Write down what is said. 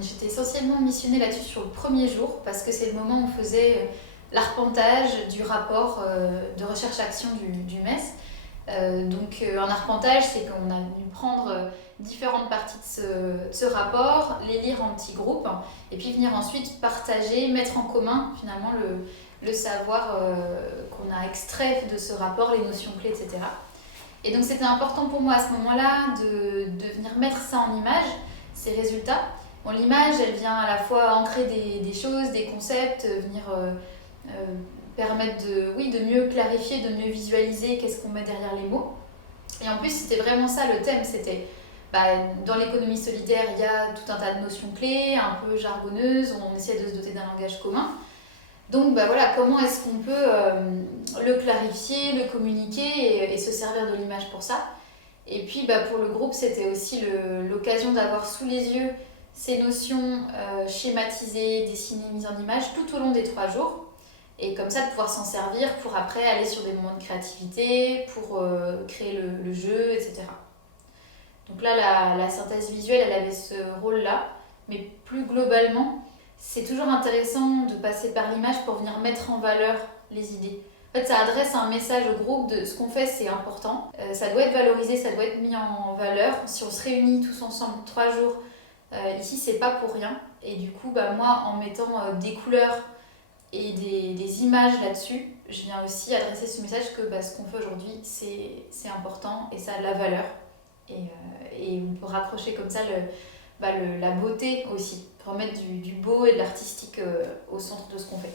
J'étais essentiellement missionnée là-dessus sur le premier jour parce que c'est le moment où on faisait l'arpentage du rapport de recherche-action du MES. Un arpentage, c'est qu'on a dû prendre différentes parties de ce rapport, les lire en petits groupes, et puis venir ensuite partager, mettre en commun finalement le savoir qu'on a extrait de ce rapport, les notions clés, etc. Et donc c'était important pour moi à ce moment-là de venir mettre ça en image, ces résultats. Bon, l'image, elle vient à la fois ancrer des choses, des concepts, venir permettre de mieux clarifier, de mieux visualiser qu'est-ce qu'on met derrière les mots. Et en plus, c'était vraiment ça le thème, c'était dans l'économie solidaire, il y a tout un tas de notions clés, un peu jargonneuses, où on essaie de se doter d'un langage commun. Donc voilà, comment est-ce qu'on peut le clarifier, le communiquer et se servir de l'image pour ça. Et puis pour le groupe, c'était aussi l'occasion d'avoir sous les yeux ces notions schématisées, dessinées, mises en image tout au long des 3 jours. Et comme ça, de pouvoir s'en servir pour après aller sur des moments de créativité, pour créer le jeu, etc. Donc là, la synthèse visuelle, elle avait ce rôle-là. Mais plus globalement, c'est toujours intéressant de passer par l'image pour venir mettre en valeur les idées. En fait, ça adresse un message au groupe de ce qu'on fait, c'est important. Ça doit être valorisé, ça doit être mis en valeur. Si on se réunit tous ensemble 3 jours, ici, c'est pas pour rien. Et du coup, moi, en mettant des couleurs et des images là-dessus, je viens aussi adresser ce message que ce qu'on fait aujourd'hui, c'est important et ça a de la valeur. Et on peut raccrocher comme ça la beauté aussi, remettre du beau et de l'artistique au centre de ce qu'on fait.